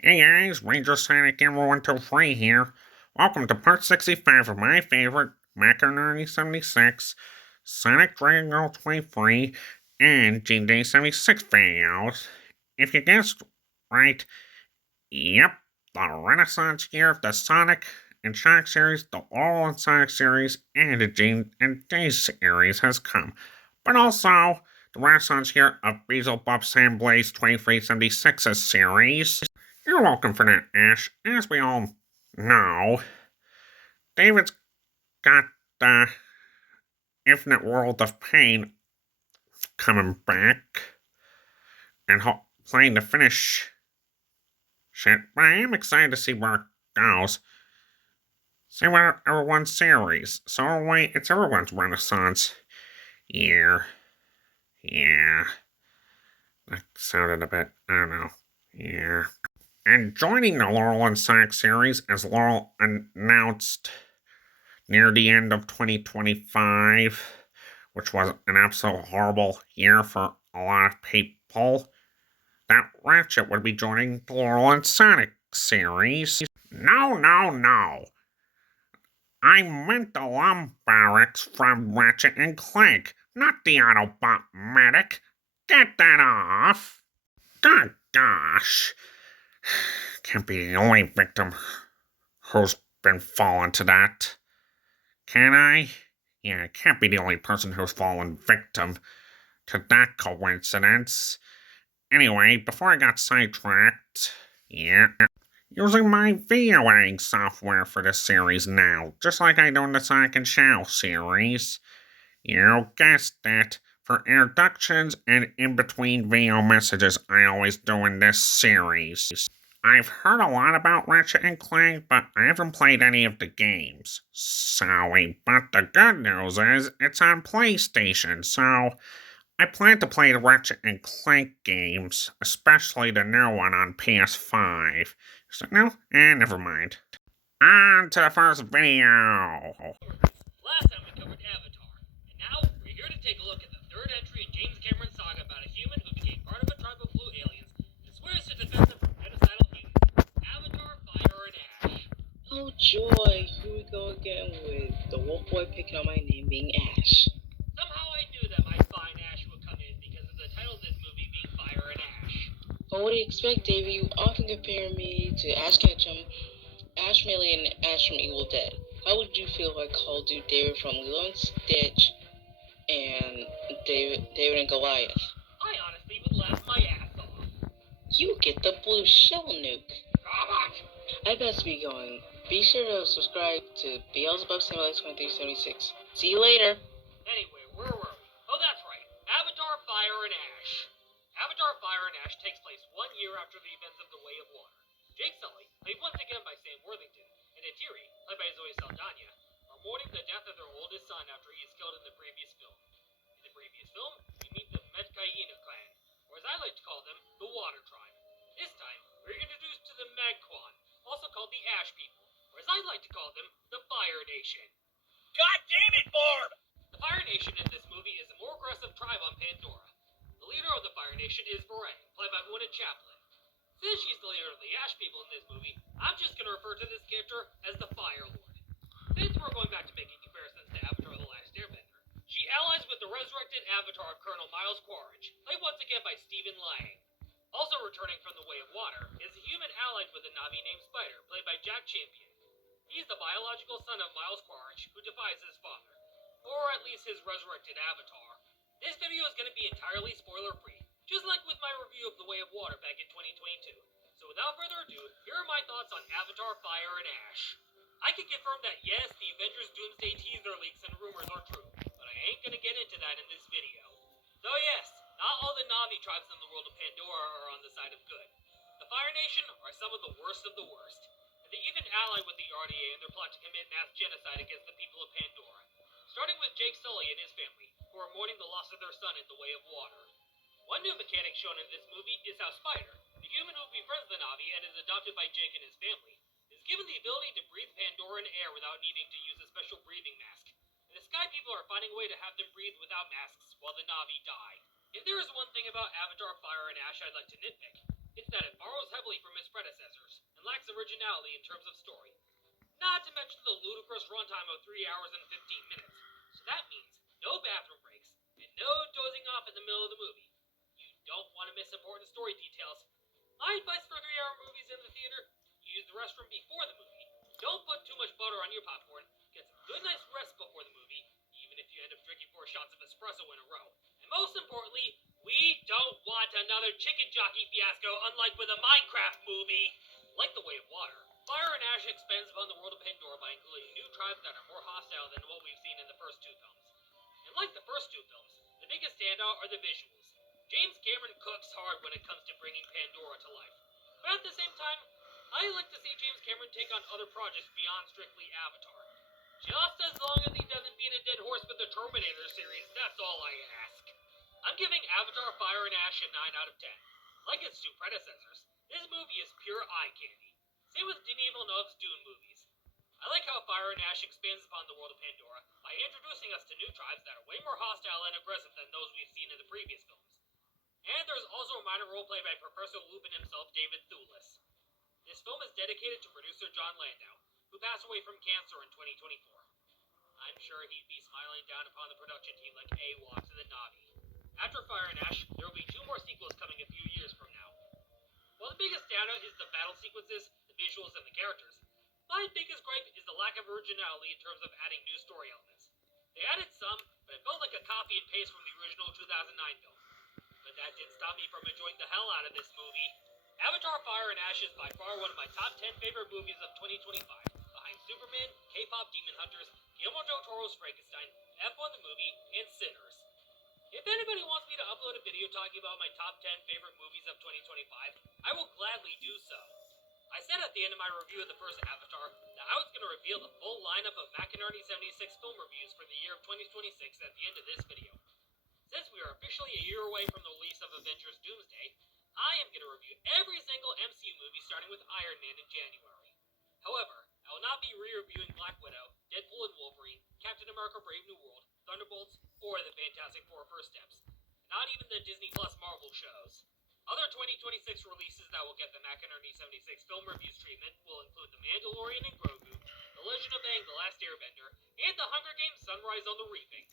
Hey guys, Ranger Sonic Emerald 123 here. Welcome to part 65 of my favorite McInerney76, Sonic Dragon Girl 23, and GeneDiddy76 videos. If you guessed right, yep, the Renaissance year of the Sonic and Sonic series, the Laurel and Sonic series, and the Gene and Day series has come. But also, the Renaissance year of Beelzebub Sam Blaze 2376's series. You're welcome for that, Ash. As we all know, David's got the Infinite World of Pain coming back and playing to finish shit. But I am excited to see where it goes. See what everyone's series. So wait, it's everyone's Renaissance year. Yeah. That sounded a bit, I don't know. Yeah. And joining the Laurel and Sonic series, as Laurel announced near the end of 2025, which was an absolute horrible year for a lot of people, that Ratchet would be joining the Laurel and Sonic series. No, no, no. I meant the Lombarix from Ratchet and Clank, not the Autobot medic. Get that off. Good gosh. Can't be the only victim who's been fallen to that. Can I? Yeah, I can't be the only person who's fallen victim to that coincidence. Anyway, before I got sidetracked, yeah, using my video editing software for this series now, just like I do in the Sonic and Shadow series. You guessed it, for introductions and in-between video messages I always do in this series. I've heard a lot about Ratchet and Clank, but I haven't played any of the games. Sorry, but the good news is it's on PlayStation, so I plan to play the Ratchet and Clank games, especially the new one on PS5. So no? Never mind. On to the first video. Last time we covered Avatar, and now we're here to take a look at the third entry in James Cameron's saga about a human who became part of a tribe of blue aliens and swears to defend them from genocidal humans. Avatar, Fire, and Ash. Oh joy, here we go again with the wolf boy picking on my name being Ash. Somehow I knew that my fine Ash would come in because of the title of this movie being Fire and Ash. But what do you expect, Davey? You often compare me to Ash Ketchum, Ash Melee, and Ash from Evil Dead. How would you feel if I called you David from Lilo and Stitch and David and Goliath? I honestly would laugh my ass off. You get the blue shell nuke. Come on! I best be going. Be sure to subscribe to Beelzebub Sam Blaze 2376. See you later. Anyway, where were we? Oh, that's right. Avatar, Fire, and Ash. Avatar, Fire, and Ash takes place 1 year after the events of The Way of Water. Jake Sully, played once again by Sam Worthington, and Atiri, played by Zoe Saldana, are mourning the death of their oldest son after he is killed in the previous film. In the previous film, we meet the McInerney clan, or as I like to call them, the Water Tribe. This time, we're introduced to the Magquan, also called the Ash People, or as I like to call them, the Fire Nation. God damn it, Barb! The Fire Nation in this movie is a more aggressive tribe on Pandora. The leader of the Fire Nation is Beret, played by Una Chaplin. Since she's the leader of the Ash People in this movie, I'm just going to refer to this character as the Fire Lord. Since we're going back to making comparisons to Avatar The Last Airbender, she allies with the resurrected avatar of Colonel Miles Quaritch, played once again by Stephen Lang. Also returning from the Way of Water is a human allied with a Na'vi named Spider, played by Jack Champion. He's the biological son of Miles Quaritch, who defies his father, or at least his resurrected avatar. This video is going to be entirely spoiler-free, just like with my review of The Way of Water back in 2022. So without further ado, here are my thoughts on Avatar, Fire, and Ash. I can confirm that yes, the Avengers Doomsday teaser leaks and rumors are true, but I ain't gonna get into that in this video. Though yes, not all the Na'vi tribes in the world of Pandora are on the side of good. The Fire Nation are some of the worst, and they even ally with the RDA in their plot to commit mass genocide against the people of Pandora. Starting with Jake Sully and his family, who are mourning the loss of their son in The Way of Water. One new mechanic shown in this movie is how Spider, the human who befriends the Na'vi and is adopted by Jake and his family, is given the ability to breathe Pandoran air without needing to use a special breathing mask. And the Sky People are finding a way to have them breathe without masks while the Na'vi die. If there is one thing about Avatar, Fire, and Ash I'd like to nitpick, it's that it borrows heavily from its predecessor, lacks originality in terms of story. Not to mention the ludicrous runtime of 3 hours and 15 minutes. So that means no bathroom breaks and no dozing off in the middle of the movie. You don't want to miss important story details. My advice for 3-hour movies in the theater: use the restroom before the movie. Don't put too much butter on your popcorn. Get some good nice rest before the movie, even if you end up drinking 4 shots of espresso in a row. And most importantly, we don't want another chicken jockey fiasco unlike with a Minecraft movie. Like The Way of Water, Fire and Ash expands upon the world of Pandora by including new tribes that are more hostile than what we've seen in the first 2 films. And like the first 2 films, the biggest standout are the visuals. James Cameron cooks hard when it comes to bringing Pandora to life. But at the same time, I like to see James Cameron take on other projects beyond strictly Avatar. Just as long as he doesn't beat a dead horse with the Terminator series, that's all I ask. I'm giving Avatar Fire and Ash a 9 out of 10. Like its 2 predecessors, this movie is pure eye candy. Same with Denis Villeneuve's Dune movies. I like how Fire and Ash expands upon the world of Pandora by introducing us to new tribes that are way more hostile and aggressive than those we've seen in the previous films. And there's also a minor roleplay by Professor Lupin himself, David Thewlis. This film is dedicated to producer John Landau, who passed away from cancer in 2024. I'm sure he'd be smiling down upon the production team like AWOC to the Navi. After Fire and Ash, there will be 2 more sequels coming a few years from now. While the biggest standout is the battle sequences, the visuals, and the characters, my biggest gripe is the lack of originality in terms of adding new story elements. They added some, but it felt like a copy and paste from the original 2009 film. But that didn't stop me from enjoying the hell out of this movie. Avatar Fire and Ash is by far one of my top 10 favorite movies of 2025, behind Superman, K-pop Demon Hunters, Guillermo del Toro's Frankenstein, F1 the Movie, and Sinners. If anybody wants me to upload a video talking about my top 10 favorite movies of 2025, I will gladly do so. I said at the end of my review of the first Avatar that I was going to reveal the full lineup of McInerney76 film reviews for the year of 2026 at the end of this video. Since we are officially a year away from the release of Avengers Doomsday, I am going to review every single MCU movie starting with Iron Man in January. However, I will not be re-reviewing Black Widow, Deadpool and Wolverine, Captain America Brave New World, Thunderbolts, or the Fantastic Four First Steps. Not even the Disney Plus Marvel shows. Other 2026 releases that will get the McInerney76 film reviews treatment will include The Mandalorian and Grogu, The Legend of Aang: The Last Airbender, and The Hunger Games: Sunrise on the Reaping.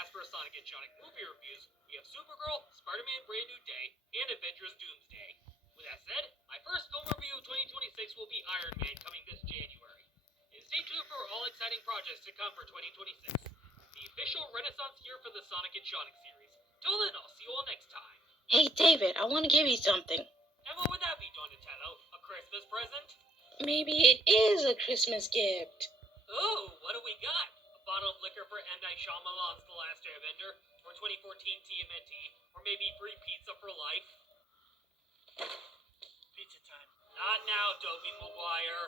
As for Sonic and Sonic movie reviews, we have Supergirl, Spider-Man Brand New Day, and Avengers Doomsday. With that said, my first film review of 2026 will be Iron Man, coming this January. And stay tuned for all exciting projects to come for 2026. The official renaissance year for the Sonic and Sonic series. Till then, I'll see you all next time. Hey, David, I want to give you something. And what would that be, Donatello? A Christmas present? Maybe it is a Christmas gift. Oh, what do we got? A bottle of liquor for M. Night Shyamalan's The Last Airbender? Or 2014 TMNT? Or maybe free pizza for life? Pizza time. Not now, Tobey Maguire.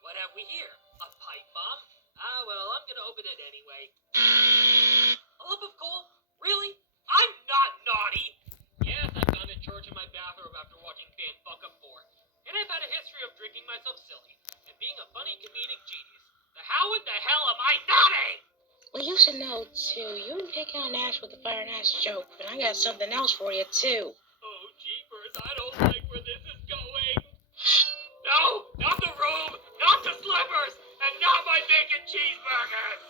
What have we here? A pipe bomb? Ah, well, I'm gonna open it anyway. A lump of coal? Really? I'm not naughty! Yes, I've gone to church in my bathrobe after watching Fan Fuck Up 4. And I've had a history of drinking myself silly and being a funny comedic genius. The how in the hell am I naughty? Well, you should know, too. You can pick on Ash with the Fire and Ash joke, but I got something else for you, too. Oh, jeepers, I don't like where this is going. No, not the room, not the slippers, and not my bacon cheeseburgers.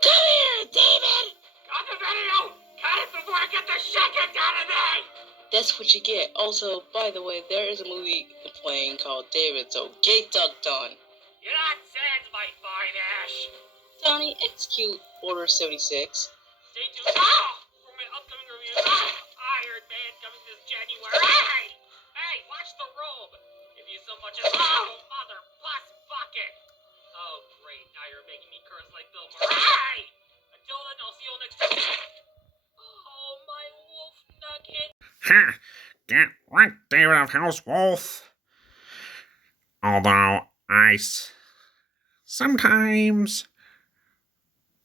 Come here, David! Got the video! Cut it before I get the shit kicked out of me! That's what you get. Also, by the way, there is a movie playing called David, so get ducked on. You're not sans, my fine Ash. Donnie, execute Order 76. Stay tuned for my upcoming review of Iron Man coming this January. Hey, watch the robe. If you so much as mother plus bucket. Oh, great. Now you're making me curse like Bill Murray. Until then, I'll see you all next time. Oh, my wolf nugget. Ha! Get wrecked, David of House Wolf. Although sometimes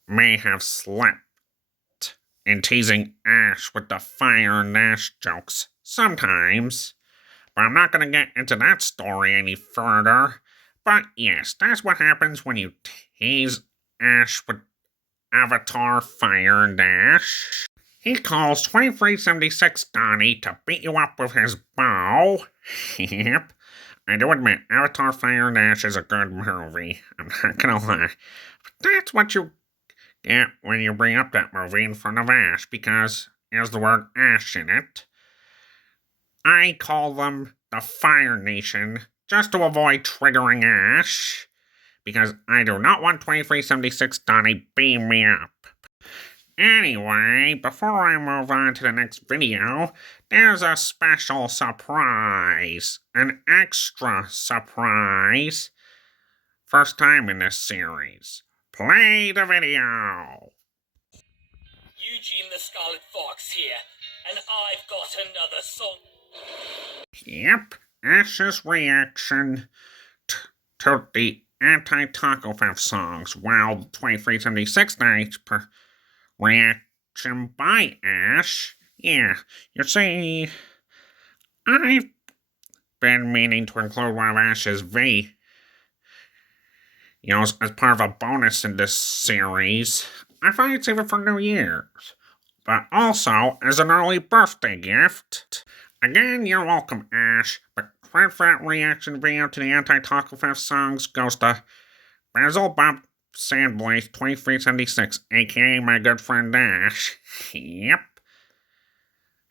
may have slept in teasing Ash with the Fire and Ash jokes. Sometimes. But I'm not going to get into that story any further. But yes, that's what happens when you tease Ash with Avatar Fire and Ash. He calls 2376 Donnie to beat you up with his bow. Yep. I do admit, Avatar Fire and Ash is a good movie. I'm not gonna lie. But that's what you get when you bring up that movie in front of Ash, because there's the word Ash in it. I call them the Fire Nation just to avoid triggering Ash, because I do not want 2376 Donnie beam me up. Anyway, before I move on to the next video, there's a special surprise. An extra surprise. First time in this series. Play the video. Eugene the Scarlet Fox here, and I've got another song. Yep, Ash's reaction to the anti-Taco Theft songs, while 2376 nights per reaction by Ash. Yeah, you see, I've been meaning to include one of Ash's as part of a bonus in this series. I thought I'd save it for New Year's, but also as an early birthday gift. Again, you're welcome, Ash, but credit for that reaction video to the anti-Taco Theft songs goes to Basil Bob Sandblaze 2376, aka my good friend Ash. Yep.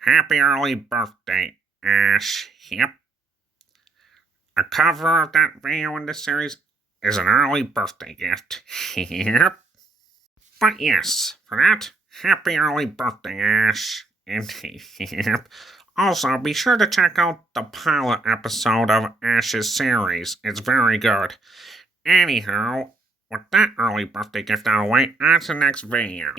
Happy early birthday, Ash. Yep. A cover of that video in this series is an early birthday gift. Yep. But yes, for that, happy early birthday, Ash. And yep. Also, be sure to check out the pilot episode of Ash's series. It's very good. Anywho, with that early birthday gift out of the way, on to the next video.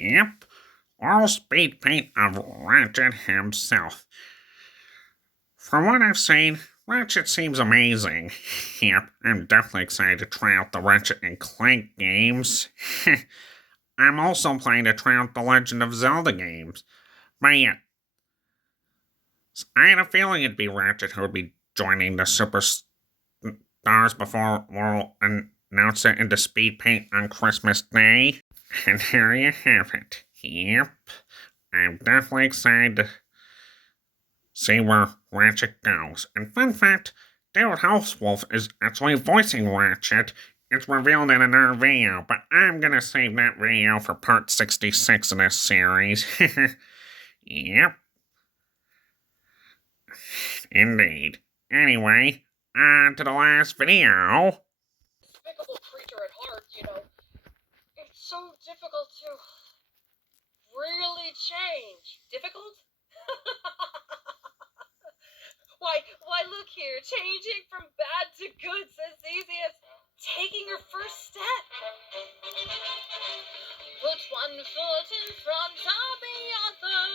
Yep, all speed paint of Ratchet himself. From what I've seen, Ratchet seems amazing. Yep, I'm definitely excited to try out the Ratchet and Clank games. I'm also planning to try out the Legend of Zelda games. But yeah, I had a feeling it'd be Ratchet who would be joining the Superstars before we'll announce it into speed paint on Christmas Day. And there you have it. Yep, I'm definitely excited to see where Ratchet goes. And fun fact, David Hasselhoff is actually voicing Ratchet. It's revealed in another video, but I'm gonna save that video for part 66 of this series. Yep. Indeed. Anyway, on to the last video. Despicable creature at heart, you know. It's so difficult to really change. Difficult? Why look here, changing from bad to good's as easy as taking your first step. Put one foot in front of the other,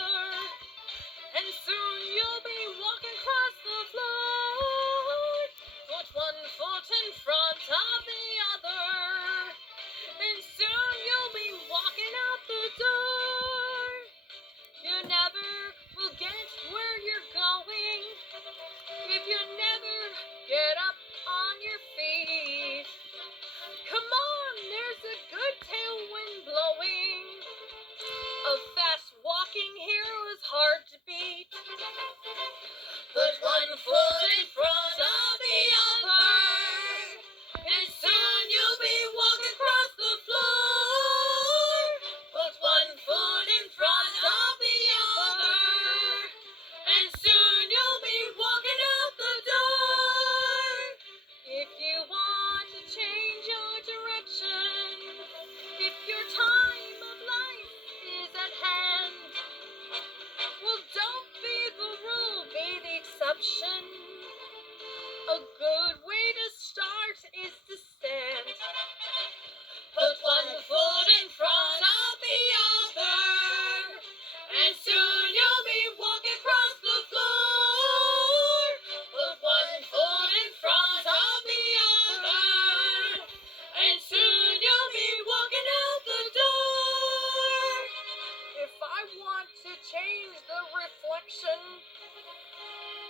and soon you'll be walking across the floor. Put one foot in front of the other, and soon you'll be walking out the door. You never will get where you're going if you never get up on your feet. Come on, there's a good tailwind blowing. A fast walking hero is hard to beat. Put one foot in front of the other, and soon you'll be walking across the floor. Put one foot in front of the other, and soon you'll be walking out the door. If you want to change your direction, if your time of life is at hand, well, don't be the rule, be the exception. A good way to start is to stand. Put one foot in front of the other, and soon you'll be walking across the floor. Put one foot in front of the other, and soon you'll be walking out the door. If I want to change the reflection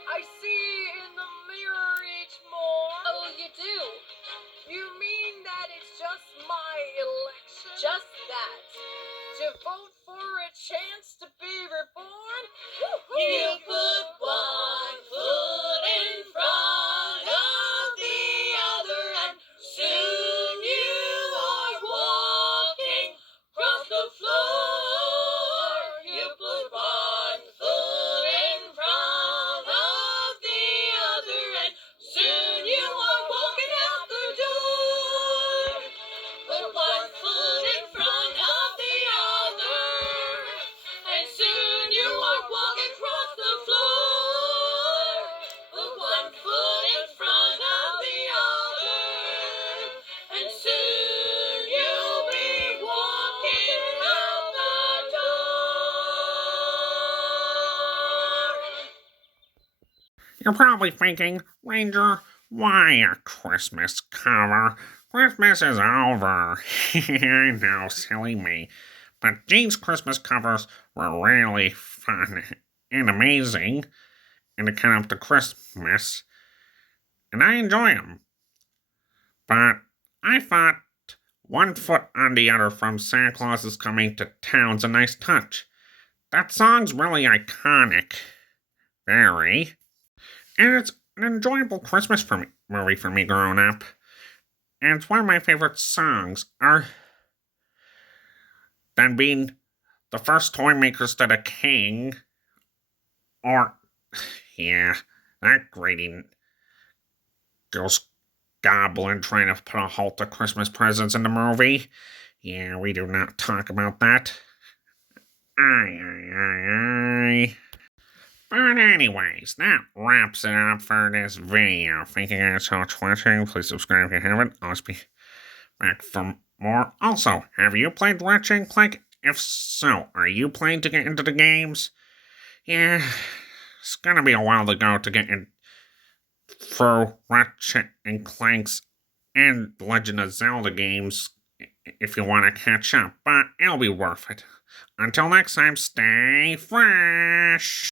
I see in the mirror each morn. Oh, you do? You mean that it's just my election? Just that. To vote for a chance to be reborn? You put one foot in front of the other, and soon you are walking across the floor. You put one foot in front of the other, and soon you are walking out the door. Put one foot in front of the other, and soon you are walking across the floor. Put one foot in front of the other, and soon you'll be walking out the door. You're probably thinking, Ranger, why a Christmas cover? Christmas is over. I know, silly me. But Gene's Christmas covers were really fun and amazing in the count up to Christmas, and I enjoy them. But I thought One Foot on the Other from Santa Claus is Coming to Town's a nice touch. That song's really iconic. Very. And it's an enjoyable Christmas movie for me growing up. And it's one of my favorite songs, than being the first toy makers to the king, or, yeah, that grating ghost goblin trying to put a halt to Christmas presents in the movie. Yeah, we do not talk about that. Aye, aye, aye, aye. But anyways, that wraps it up for this video. Thank you guys so much for watching. Please subscribe if you haven't. I'll be back for more. Also, have you played Ratchet and Clank? If so, are you planning to get into the games? Yeah, it's gonna be a while to go to get in for Ratchet and Clank's and Legend of Zelda games if you want to catch up, but it'll be worth it. Until next time, stay fresh!